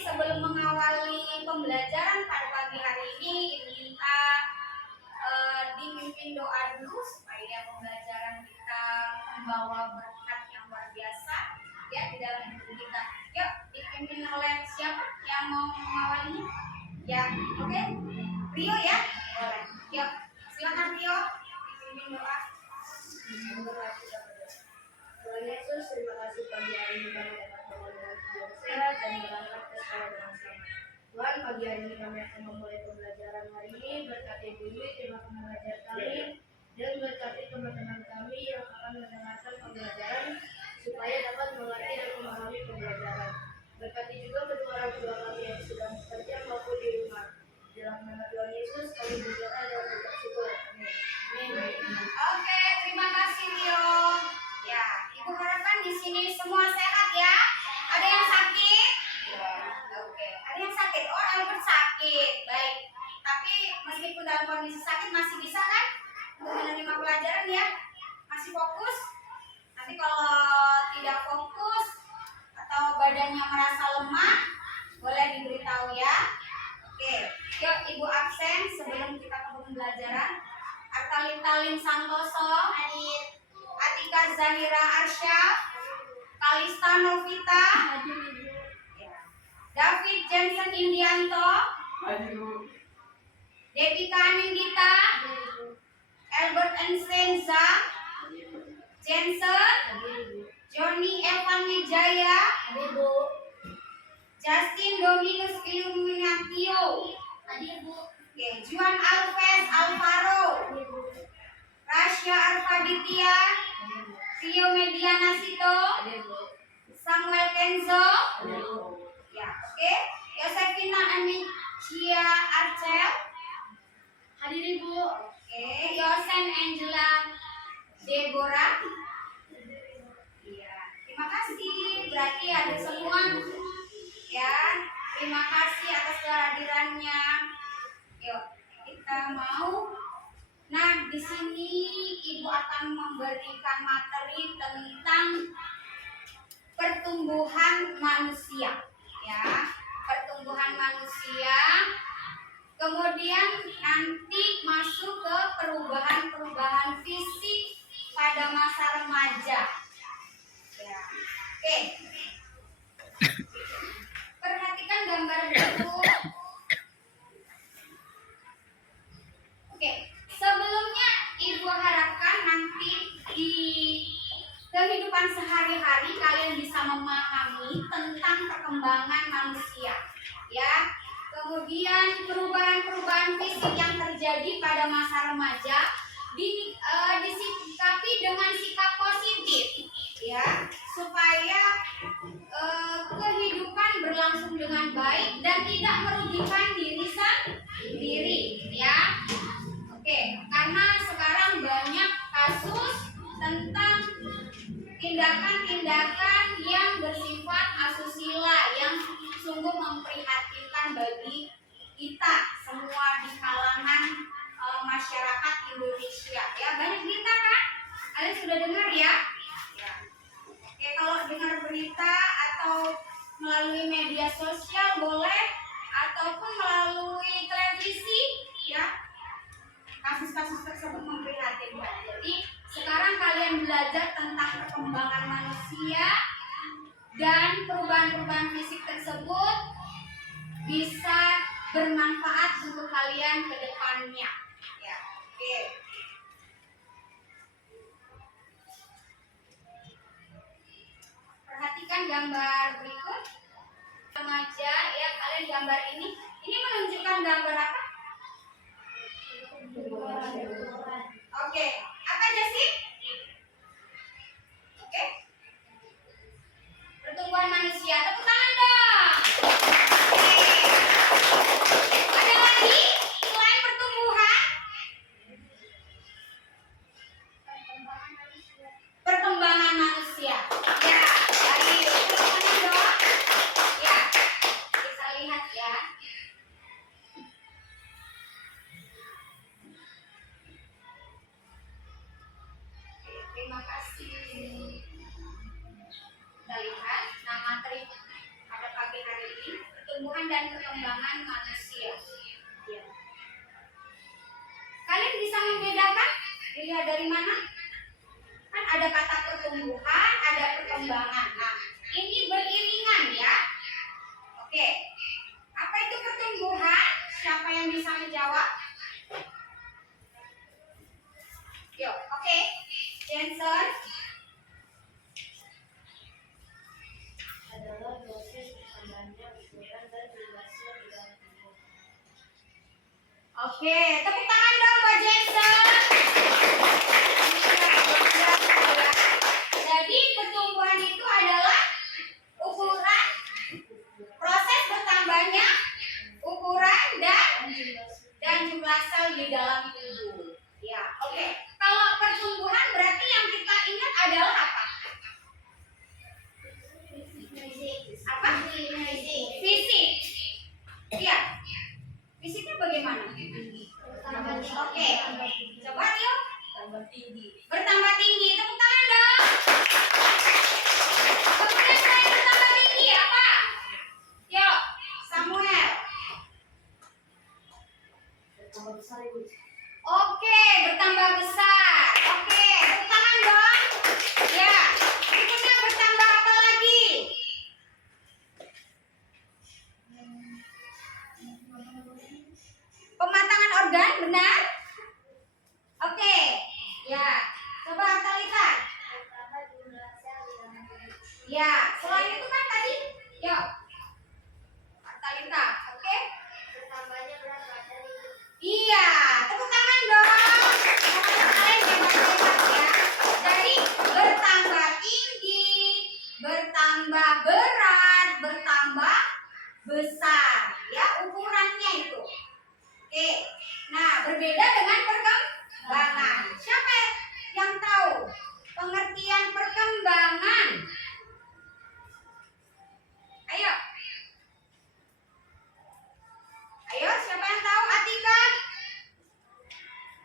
sebelum mengawali pembelajaran pada pagi hari ini minta dipimpin doa dulu supaya pembelajaran kita membawa berkat yang luar biasa ya di dalam hidup kita. Yuk dipimpin oleh siapa yang mau mengawalinya? Ya, oke. Rio ya? Boleh. Yuk, silakan Rio dipimpin doa. Tuhan Yesus, terima kasih pagi hari ini kami dapat bangun dengan tujuan sehat dan berangkat ke sekolah dengan selamat. Tuhan, pagi hari ini kami akan memulai pembelajaran hari ini. Berkati Ibu Dwi, terima kasih mengajar kami, dan berkati teman-teman kami yang akan mendengarkan pembelajaran supaya dapat mengerti dan memahami pembelajaran. Berkati juga kedua orang tua kami yang sedang bekerja maupun di rumah. Dalam nama Tuhan Yesus, kami berdoa dan mengucap syukur. Amin. Oke, terima kasih Rio. Ya, Ibu harapkan di sini semua sehat ya. Ada yang sakit? Ya. Oke, ada yang sakit. Oh, Albert sakit. Baik. Tapi meskipun dalam kondisi sakit masih bisa kan untuk menerima pelajaran ya? Masih fokus? Nanti kalau tidak fokus atau badannya merasa lemah, boleh diberitahu ya. Oke, yuk Ibu absen sebelum kita ke pembelajaran. Artalin Santoso, Atika Zahira Arsyaf, Kalista Novita, David Jensen Indianto, Devika Anindita, Albert Ensenza, Jensen, Johnny Evan Wijaya, Justin Dominus Illuminatio, Juan Alves Alvaro, Rasya Arfaditya, Rio Mediana Sito, Samuel Kenzo, ya, oke. Yosefina Amicia Arcel, hadir Ibu. Oke, Yosen Angela Deborah. Iya, terima kasih. Berarti ada semua. Ya, terima kasih atas kehadirannya. Yuk, kita mau. Nah, di sini Ibu akan memberikan materi tentang pertumbuhan manusia, ya, pertumbuhan manusia. Kemudian nanti masuk ke perubahan-perubahan fisik pada masa remaja. Ya, oke. Perhatikan gambar berikut. Oke. Sebelumnya Ibu harapkan nanti di kehidupan sehari-hari kalian bisa memahami tentang perkembangan manusia, ya. Kemudian perubahan-perubahan fisik yang terjadi pada masa remaja disikapi dengan sikap positif, ya, supaya kehidupan berlangsung dengan baik dan tidak merugikan diri sendiri, ya. Oke, karena sekarang banyak kasus tentang tindakan-tindakan yang bersifat asusila yang sungguh memprihatinkan bagi kita semua di kalangan masyarakat Indonesia. Ya, banyak berita kan? Kalian sudah dengar ya? Ya. Oke, kalau dengar berita atau melalui media sosial boleh, ataupun melalui televisi, ya. Kasus-kasus tersebut memprihatinkan. Jadi sekarang kalian belajar tentang perkembangan manusia dan perubahan-perubahan fisik tersebut bisa bermanfaat untuk kalian ke depannya. Ya, oke. Perhatikan gambar berikut. Remaja, ya, kalian gambar ini menunjukkan gambar apa? Oke, apa aja sih? Oke. Pertumbuhan manusia, tepuk tangan dong. Oke. Ada lagi selain pertumbuhan? Perkembangan manusia. Ya, dari teman-teman dong. Ya, bisa lihat ya. pertumbuhan dan perkembangan manusia. Ya. Kalian bisa membedakan? Dilihat dari mana? Kan ada kata pertumbuhan, ada perkembangan. Nah, ini beriringan ya. Oke. Apa itu pertumbuhan? Siapa yang bisa menjawab? Yuk, oke. Jensen. Adalah proses berkembangnya ukuran dan durasi di dalam tubuh. Oke, tepuk tangan dong buat Jensen. Iya, ya. Jadi pertumbuhan itu adalah ukuran, proses bertambahnya ukuran dan jumlah sel di dalam tubuh. Ya, oke. Kalau pertumbuhan berarti yang kita ingat adalah apa? Apa? Fisik. Iya. Fisiknya bagaimana? Oke. Coba yuk. Bertambah tinggi. Tepuk tangan dong. Kemudian selain bertambah tinggi apa? Yuk, Samuel. Oke, bertambah besar. Oke, tepuk tangan dong. Ya. Berikutnya bertambah apa lagi? Pematangan organ, benar? Oke. Ya. Coba Atalita. Ya, selain itu kan tadi. Yuk. Atalita, oke? Bertambahnya berat badan itu. Iya, tepuk tangan dong. Kalian hebat-hebat ya. Jadi bertambah tinggi, bertambah berat, bertambah besar, ya ukurannya itu. Oke, nah berbeda dengan perkembangan. Siapa yang tahu pengertian perkembangan? Ayo. Ayo, siapa yang tahu? Atika?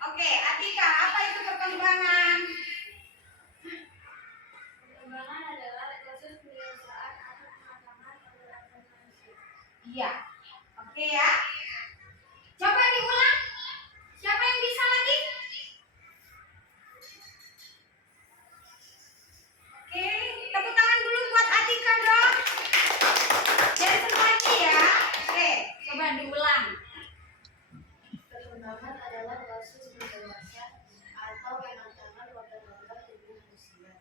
Oke, Atika, apa itu perkembangan? Perkembangan adalah proses pendewasaan atau kematangan organ manusia. Iya. Oke ya. Coba diulang. Siapa yang bisa lagi? Oke, tepuk tangan dulu buat Atika dong. Jangan lagi ya. Oke, coba diulang. Perkembangan adalah proses pendewasaan atau kematangan organ-organ tubuh manusia.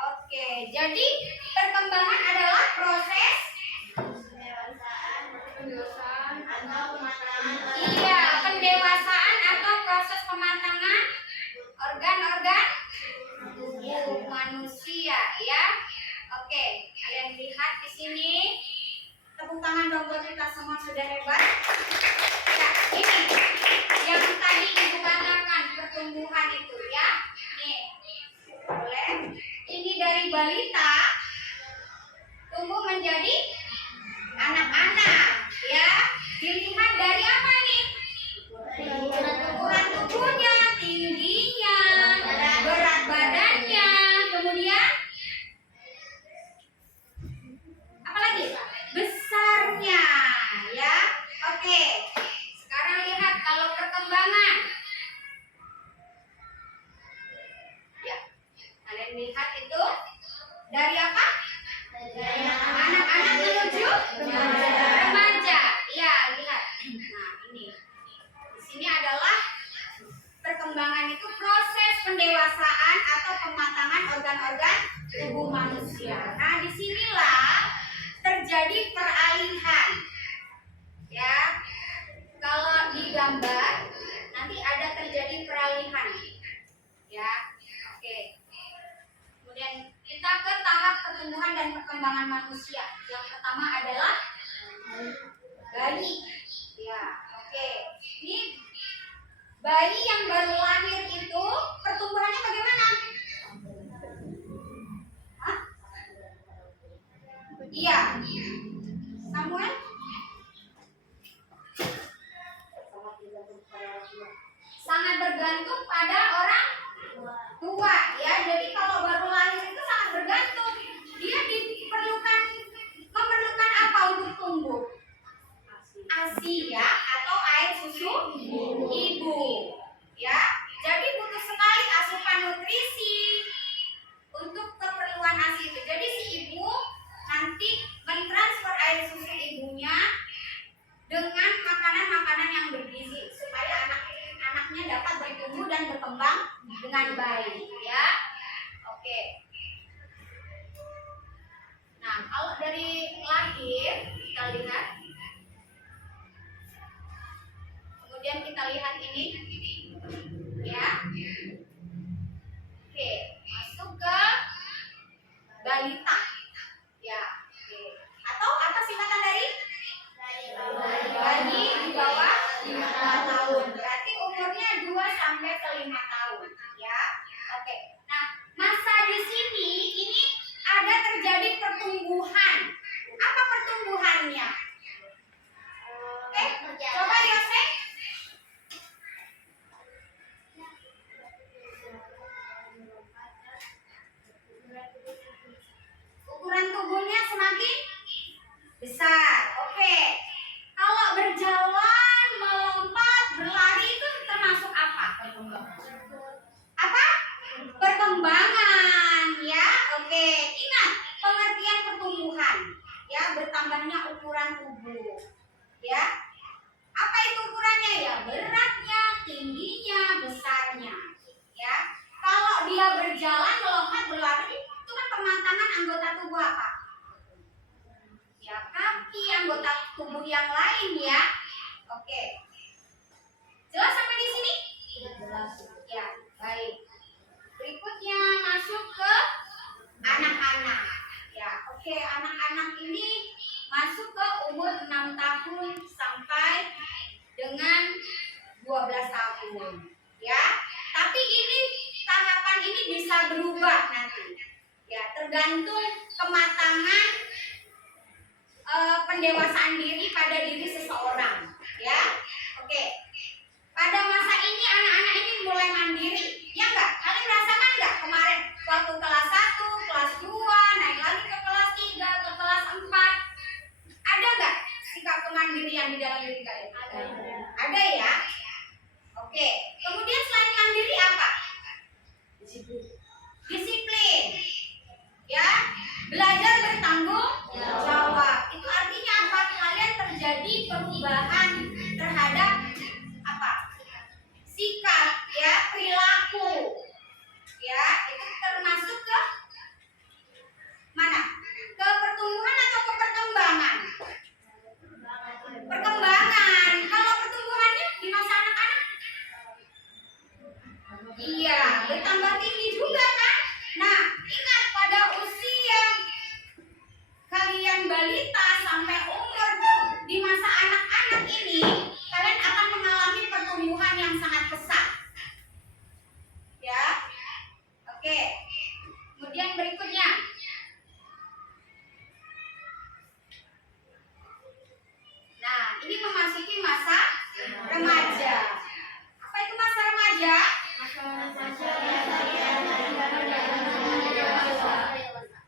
Oke, jadi perkembangan adalah proses. Pendewasaan atau kematangan Iya, pendewasaan atau proses pematangan organ-organ tubuh manusia ya. Oke, kalian lihat di sini. Tepuk tangan dong buat kita semua, sudah hebat. Ya, ini yang tadi ibu katakan pertumbuhan itu ya. Nih, boleh. Ini dari balita tumbuh menjadi anak-anak ya. Dilihat dari apa nih? Ukuran tubuhnya, tingginya, berat badannya, kemudian apa lagi? Besarnya ya. Oke. Sekarang lihat kalau perkembangan. Ya. Kalian lihat itu dari apa? dari Anak-anak menuju remaja. Iya, lihat. Nah, ini. Di sini adalah perkembangan itu proses pendewasaan atau pematangan organ-organ tubuh manusia. Nah, disinilah terjadi peralihan. Ya. Kalau digambar nanti ada terjadi peralihan. Ya. Oke. Kemudian kita ke tahap pertumbuhan dan perkembangan manusia. Yang pertama adalah bayi. Ya, oke. Ini bayi yang baru lahir itu pertumbuhannya bagaimana? Hah? Iya. Samuel? Sangat bergantung pada orang tua ya. Jadi kalau baru lahir itu sangat bergantung. Dia memerlukan apa ASI ya, atau air susu ibu. Ya, jadi butuh sekali asupan nutrisi untuk keperluan ASI itu. Jadi si ibu nanti mentransfer air susu ibunya dengan makanan-makanan yang bergizi supaya anaknya dapat bertumbuh dan berkembang dengan baik ya. Oke. Nah, kalau dari lahir kita lihat, kemudian kita lihat ini ya. Oke, masuk ke balita ya. Oke. Atau apa singkatan dari bayi di bawah 5 tahun, berarti umurnya 2 sampai ke 5 tahun ya. Oke. Nah, masa di sini ini ada terjadi pertumbuhan. Apa pertumbuhannya? Oke, coba Yosef. Ukuran tubuhnya semakin besar. Oke. Kalau berjalan, melompat, berlari itu termasuk apa? Apa? Perkembangan ya. Oke. Ingat pengertian pertumbuhan ya, bertambahnya ukuran tubuh. Ya. Apa itu ukurannya ya? Beratnya, tingginya, besarnya. Ya. Kalau dia berjalan, melompat, berlari itu kan pematangan anggota tubuh apa? Ya, kaki, anggota tubuh yang lain ya. Oke. Jelas sampai di sini? Jelas. Ya, baik. Berikutnya masuk ke anak-anak. Ya, oke, anak-anak ini masuk ke umur 6 tahun sampai dengan 12 tahun. Ya. Tapi ini tahapan ini bisa berubah nanti. Ya, tergantung kematangan pendewasaan diri pada diri seseorang ya. Oke, pada masa ini anak-anak ini mulai mandiri ya enggak? Kalian merasakan enggak kemarin waktu kelas 1, kelas 2, naik lagi ke kelas 3, ke kelas 4, ada enggak sikap kemandirian di dalam diri kalian? Ada ya. Oke, kemudian selain mandiri apa? Disiplin ya, belajar bertanggung jawab. Itu artinya apa? Kalian terjadi perubahan terhadap apa? Sikap ya, perilaku ya. Itu termasuk ke mana? Ke pertumbuhan atau ke perkembangan? Perkembangan. Kalau pertumbuhannya di masa anak-anak, iya, bertambah tinggi juga kan? Nah, ingat pada usia kalian balita sampai umur di masa anak-anak ini, kalian akan mengalami pertumbuhan yang sangat pesat. Ya. Oke. Kemudian berikutnya. Nah, ini memasuki masa remaja. Apa itu masa remaja?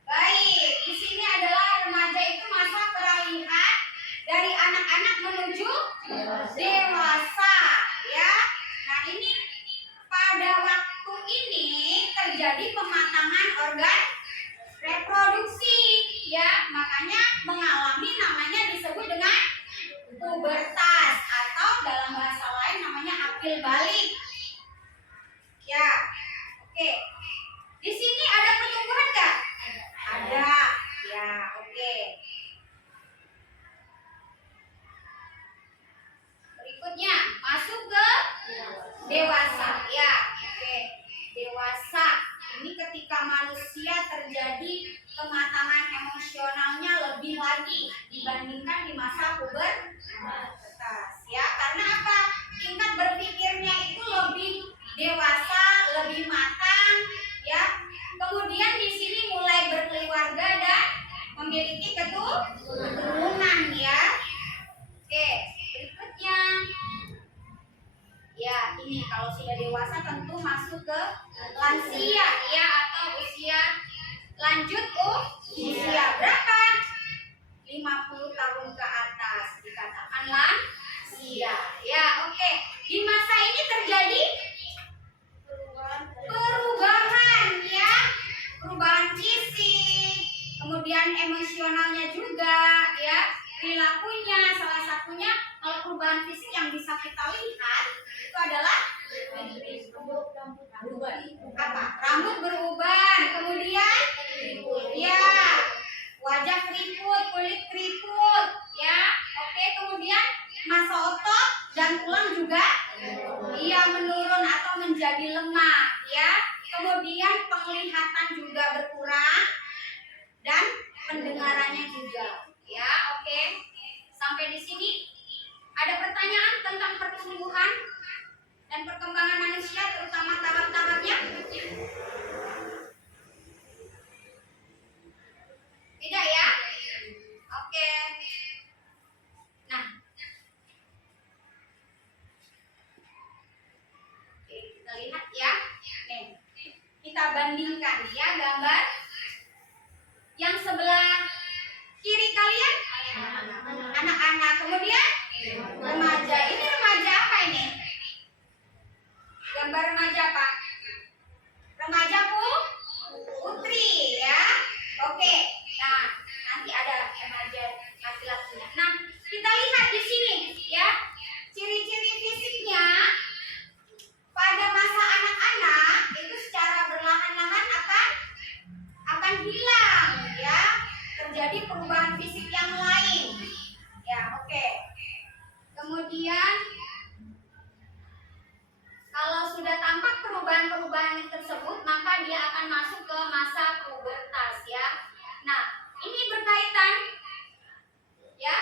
Baik, di sini adalah remaja itu masa peralihan dari anak-anak menuju dewasa, ya. Nah, ini pada waktu ini terjadi pematangan organ reproduksi, ya. Makanya mengalami namanya disebut dengan pubertas atau dalam bahasa lain namanya akil balik. Ya, oke. Di sini ada pertumbuhan nggak? Ada. Ya, oke. Berikutnya masuk ke dewasa. Ya, oke. Dewasa. Ini ketika manusia terjadi kematangan emosionalnya lebih lagi dibandingkan di masa pubertas. Ya, karena apa? Tingkat berpikirnya itu lebih dewasa, lebih matang, ya. Kemudian di sini mulai berkeluarga dan memiliki keturunan, ya. Oke, berikutnya. Ya, ini kalau sudah dewasa tentu masuk ke lansia, ya, atau usia lanjut usia berapa? 50 50 tahun ke atas dikatakan lansia. Ya, oke. Di masa ini terjadi perubahan ya, perubahan fisik, kemudian emosionalnya juga ya, perilakunya. Salah satunya kalau perubahan fisik yang bisa kita lihat itu adalah apa? Rambut beruban, kemudian ya wajah keriput, kulit keriput ya. Oke, kemudian massa otot dan tulang juga menurun atau menjadi lemah ya. Kemudian penglihatan juga berkurang dan pendengarannya juga ya. Oke, sampai di sini ada pertanyaan tentang pertumbuhan dan perkembangan manusia, terutama tahap-tahapnya? Tidak ya? Oke. Nah, oke, kita lihat ya. Nih, kita bandingkan ya gambar yang sebelah kiri kalian anak-anak, kemudian remaja. Ini remaja apa ini? Gambar remaja apa? Remaja putri ya. Oke. Nah, nanti ada remaja laki-lakinya. Nah, kita lihat di sini ya. Ciri-ciri fisiknya pada masa anak-anak itu secara perlahan-lahan akan hilang ya. Terjadi perubahan fisik yang lain. Ya, oke. Kemudian kalau sudah tampak perubahan-perubahan tersebut, maka dia akan masuk ke masa pubertas ya. Nah, ini berkaitan ya.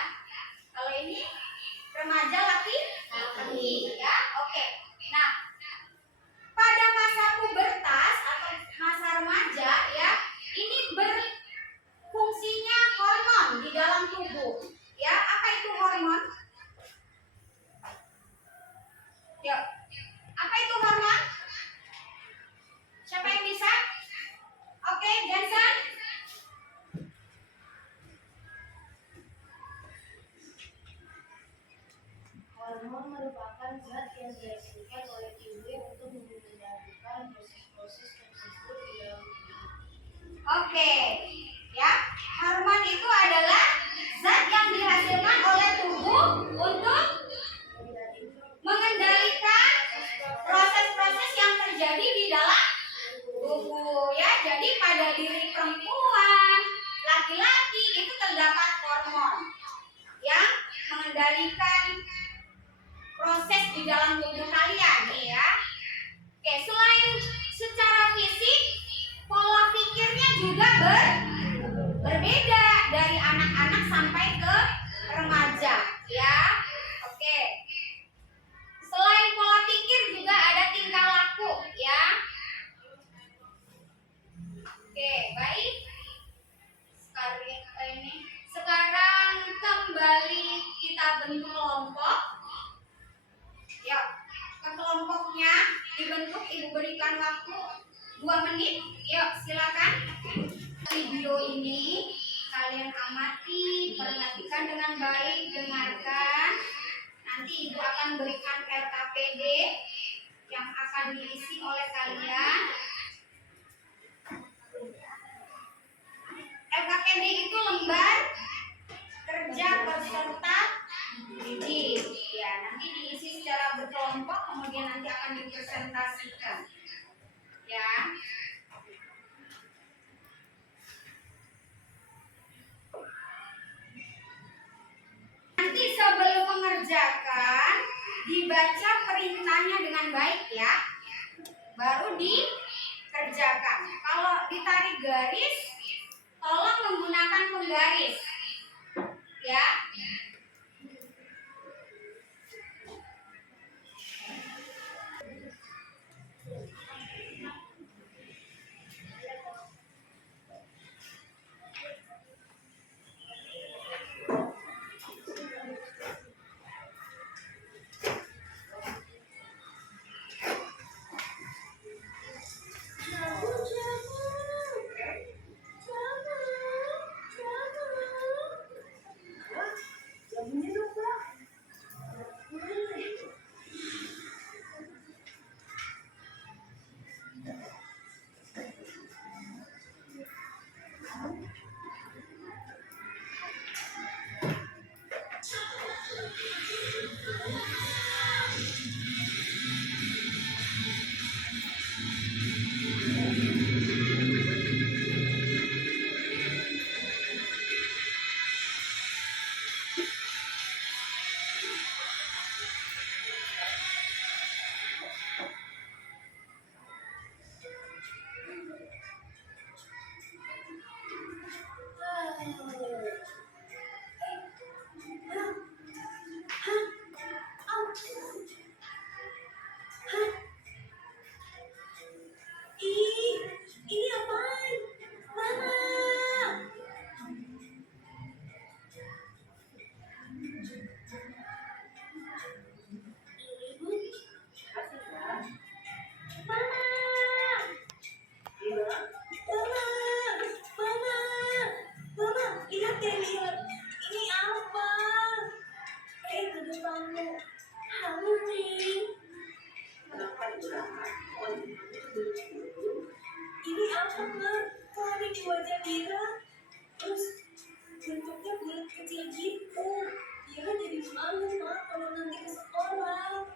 Kalau ini remaja laki ya. Oke. Nah, pada masa pubertas atau masa remaja ya, ini berfungsinya hormon di dalam tubuh. Ya, apa itu hormon? Yuk. Apa itu hormon? Siapa yang bisa? Oke, Johnson. Hormon merupakan zat yang dihasilkan oleh tubuh untuk mengendalikan proses-proses tersebut di dalam tubuh. Oke, ya. Hormon itu adalah zat yang dihasilkan oleh tubuh untuk mengendalikan proses-proses yang terjadi di dalam tubuh ya. Jadi pada diri perempuan, laki-laki itu terdapat hormon yang mengendalikan proses di dalam tubuh kalian ya. Oke, selain secara fisik, pola pikirnya juga berbeda dari anak-anak sampai ke remaja ya. Oke. Selain pola pikir juga ada tingkah laku ya. Oke, baik. Sekarang kembali kita bentuk kelompok. Yuk, ke kelompoknya dibentuk, Ibu berikan waktu 2 menit. Yuk, silakan. Video ini kalian amati, perhatikan dengan baik, dengarkan. Nanti Ibu akan berikan LKPD yang akan diisi oleh kalian. LKPD itu lembar kerja peserta didik. Ya, nanti diisi secara berkelompok, kemudian nanti akan dipresentasikan. Ya. Nanti sebelum mengerjakan, dibaca perintahnya dengan baik ya. Baru dikerjakan. Kalau ditarik garis, tolong menggunakan penggaris. Ya. malu mah kalau nanti ke sekolah.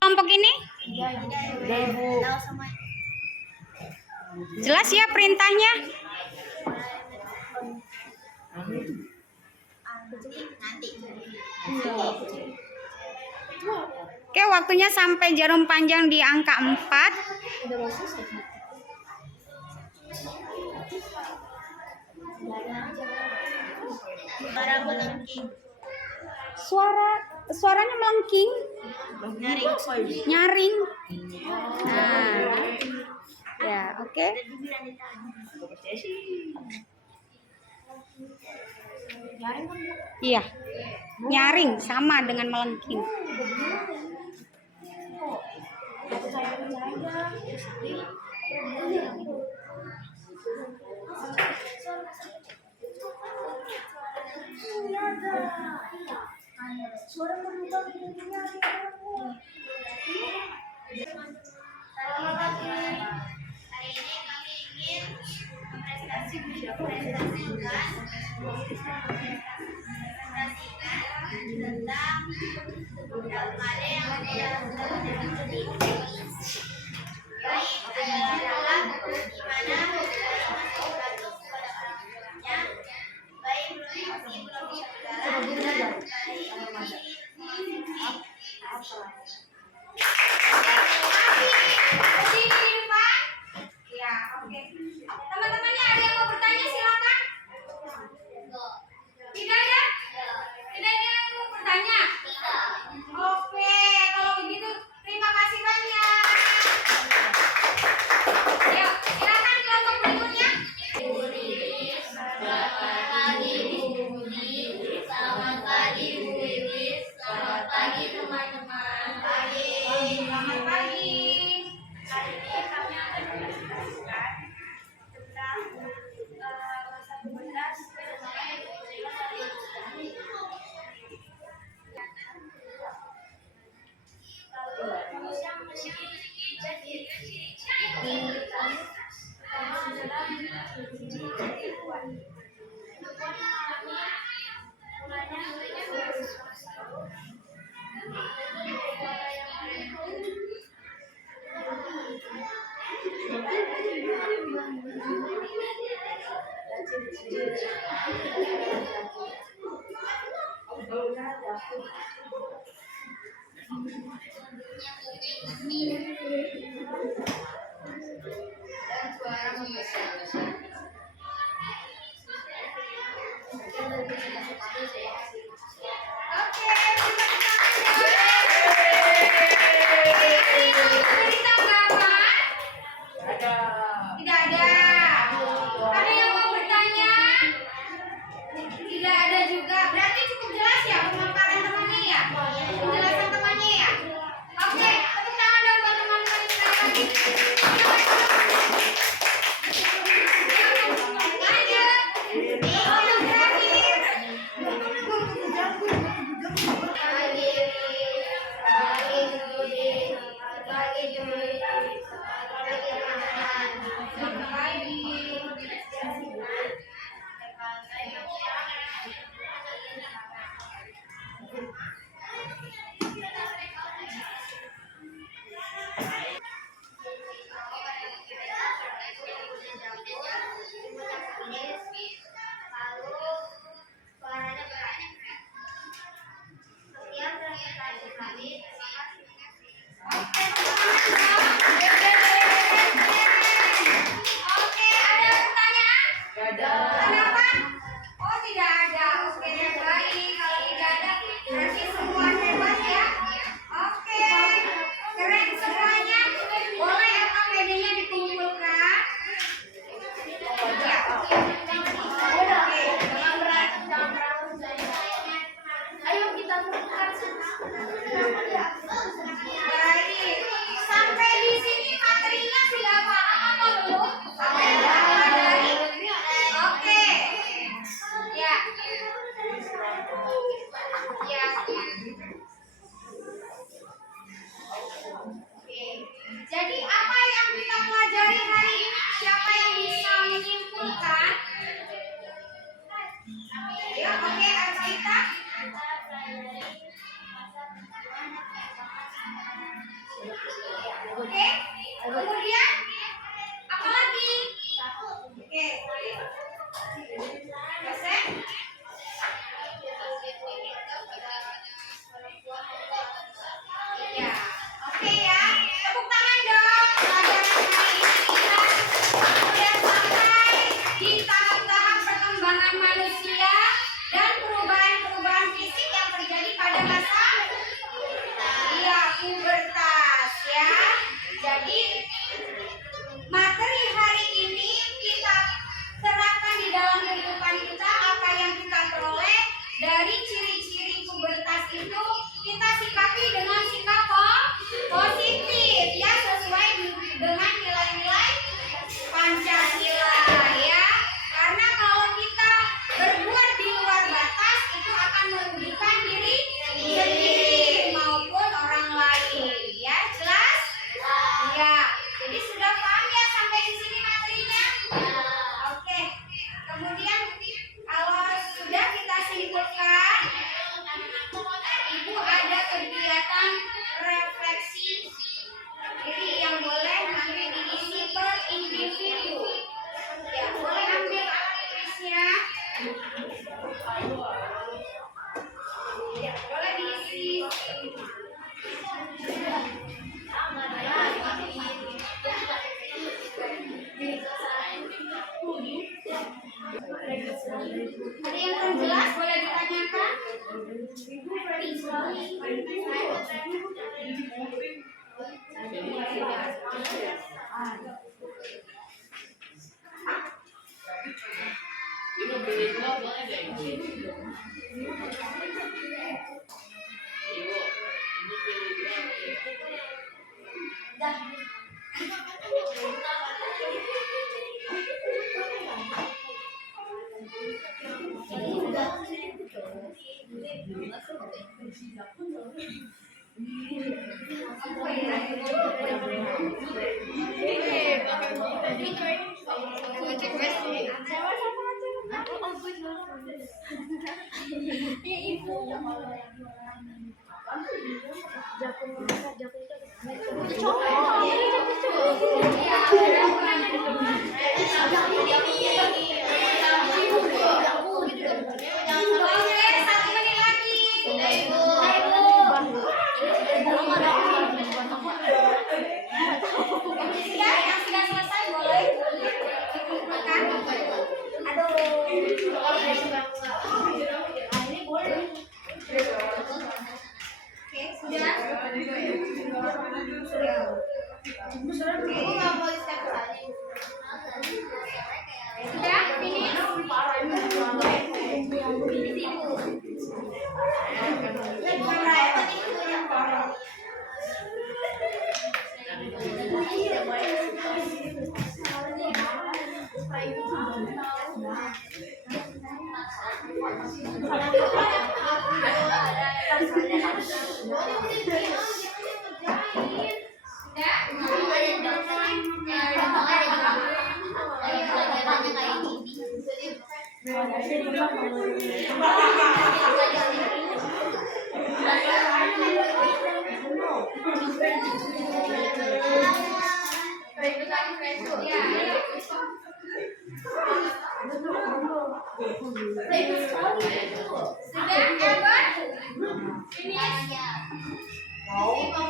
Kelompok ini jelas ya perintahnya. Oke, waktunya sampai jarum panjang di angka 4. Suaranya melengking. Nyaring. Nah. Ya, oke. Iya. Nyaring sama dengan melengking. Hari ini kami ingin mempresentasikan tentang LKD yang ada dalam undang-undang ini. Baik adalah di mana masing-masing bergantung kepada orang tuanya, baik belum bisa berbicara dan Teman-temannya ada yang mau bertanya, silakan. Tidak ada? Tidak ada yang mau bertanya? Oke, kalau begitu terima kasih banyak. Yuk, silakan kelompok berikutnya. Selamat pagi Bu Budi, selamat pagi Bu Wiwis, selamat pagi teman-teman. Selamat pagi. Hari ini kami akan mempresentasikan tentang masa pubertas Tidak ada. Ada yang mau bertanya? Tidak ada juga. Berarti cukup jelas ya pemaparan temannya ya? Penjelasan temannya ya? Oke, tepuk tangan dong buat teman-teman yang lagi. kemudian apa lagi? Oke. Selesai? Iya. Oke ya. Tepuk tangan dong. Pelajaran hari ini kita sudah sampai di tahap-tahap perkembangan manusia dan perubahan-perubahan fisik yang terjadi pada masa pubertas ya. Jadi materi hari ini kita terapkan di dalam kehidupan kita. Apa yang kita peroleh dari ciri-ciri pubertas itu kita sikapi dengan sikap positif ya, sesuai dengan nilai-nilai Pancasila ya. Karena kalau kita berbuat di luar batas itu akan merugikan diri sendiri maupun orang lain ya. Jelas? Ya. Jadi sudah paham ya sampai di sini materinya? Oke. Kemudian kalau sudah kita simpulkan, Ibu ada kegiatan refleksi diri yang boleh nanti diisi per individu. Ya, boleh ambil alat tulisnya. Ya, boleh diisi. Ada yang kurang jelas boleh ditanyakan? Yang sudah selesai boleh dikumpulkan. Oke, sudah. Sudah finish.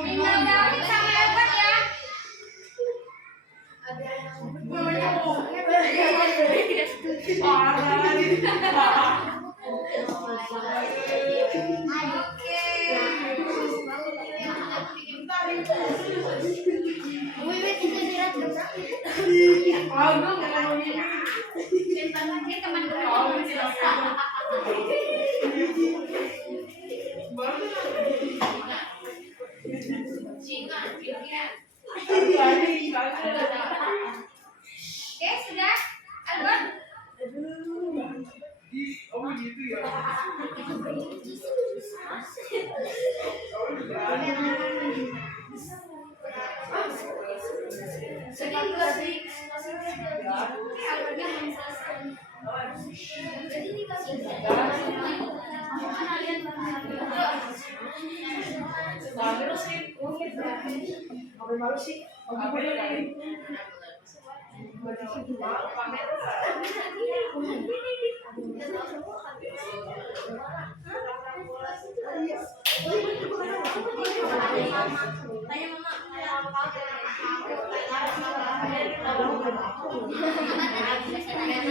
Tinggal David sama Albert ya. Oke, sudah? Albert? Apa malu sih?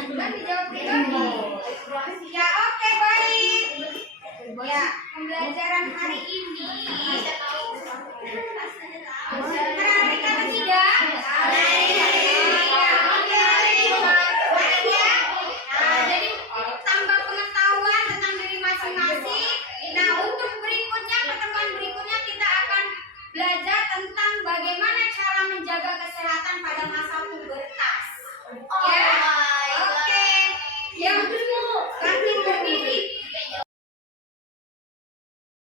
Kan dijawab pribadi. Ya, oke, baik. Ya, pembelajaran hari ini menarik atau tidak?